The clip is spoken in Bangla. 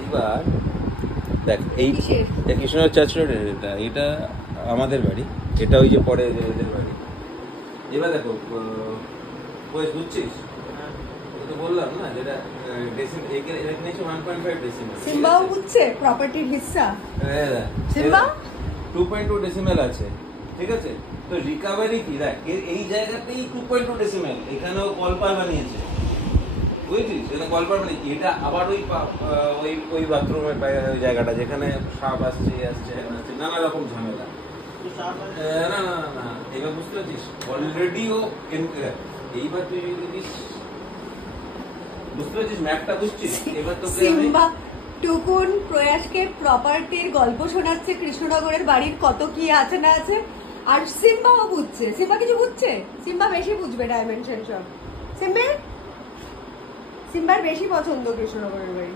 এইবার দেখ, এই কৃষ্ণনগর চার্চ রোড, এটা আমাদের বাড়ি, এটা ওই যে পরে এদের বাড়ি। এবার দেখো বুঝছিস, তো বললাম না যেটা সিম্বাও বুঝছে প্রপার্টির হিস্সা। সিম্বা 2.2 ডেসিমেল আছে, ঠিক আছে? তো রিকভারি কি দেখ, এই জায়গাতেই 2.2 ডেসিমেল, এখানেও কলপার বানিয়েছে, বুঝছিস? এটা কলপার বানিয়েছে, এটা আবার ওই বাথরুমের ওই জায়গাটা যেখানে সাপ আসছে নানা রকম ঝামেলা। না না না, এবার বুঝতে পারছিস, অলরেডি ও এইবার তুই যদি বুঝতে পারছিস ম্যাপটা, বুঝছিস? এবার তো সিম্বা টুকুন প্রয়াসকে প্রপার্টির গল্প শোনাচ্ছে, কৃষ্ণনগরের বাড়ির কত কি আছে না আছে, আর সিম্বাও বুঝছে। সিম্বা কিছু বুঝছে? সিম্বা বেশি বুঝবে ডাইমেনশন সব। সিম্বার বেশি পছন্দ কৃষ্ণনগরের বাড়ি।